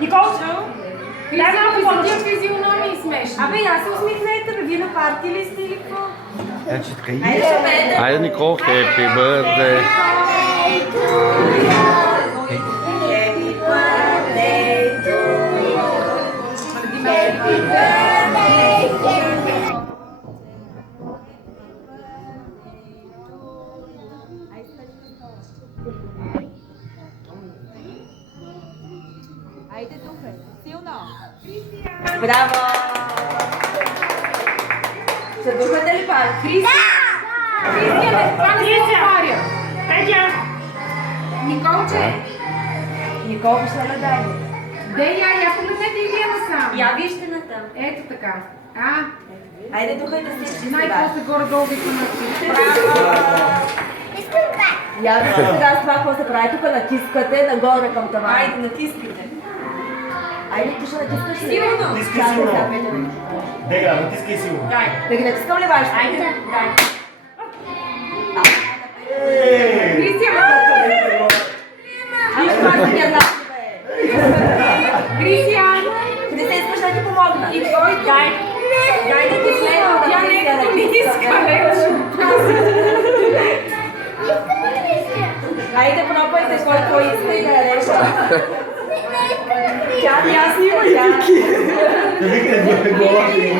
Николчо! Дай малко Тия повече. физиономии смешни. Абе, я се усмихнете, бе, вие на парти ли сте или какво? Значи така и... Айде, ще пеете. Айде, Никол, happy birthday! Happy birthday to you. Happy birthday to you. Айде, духай. Силно. Браво! Ще духате ли пак? Кристиан, това не се отваря. Петя! Николче, Никол, пишла ли дай? я погледнете и вие насам. Я вижте на там. Ето така. Айде, духайте всички сега. Най-после горе-долу ви са Я вижте сега с това, какво се прави. Тук натискате нагоре към това. Айде, натискайте. Айде, ти ще натискаш ли? Силно. Натискай силно. Дега, натискай силно. Да ги натискам ли вашето? Айде, дай. Ей! Кристиан, Виж това си ги еднакви, бе. Кристиан. Кристиан, искаш да ти помогна? И той, дай. Дай да ти следва да Тя не иска. Айде, пробвайте, който иска и да я реша. Тя снима и Викне глава и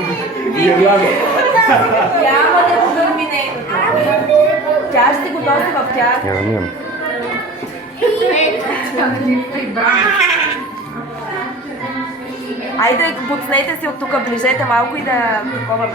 няма да подърми нейното. Тя ще го носи в тях. Нямам. Айде, буцнете се от тук, ближете малко и да такова.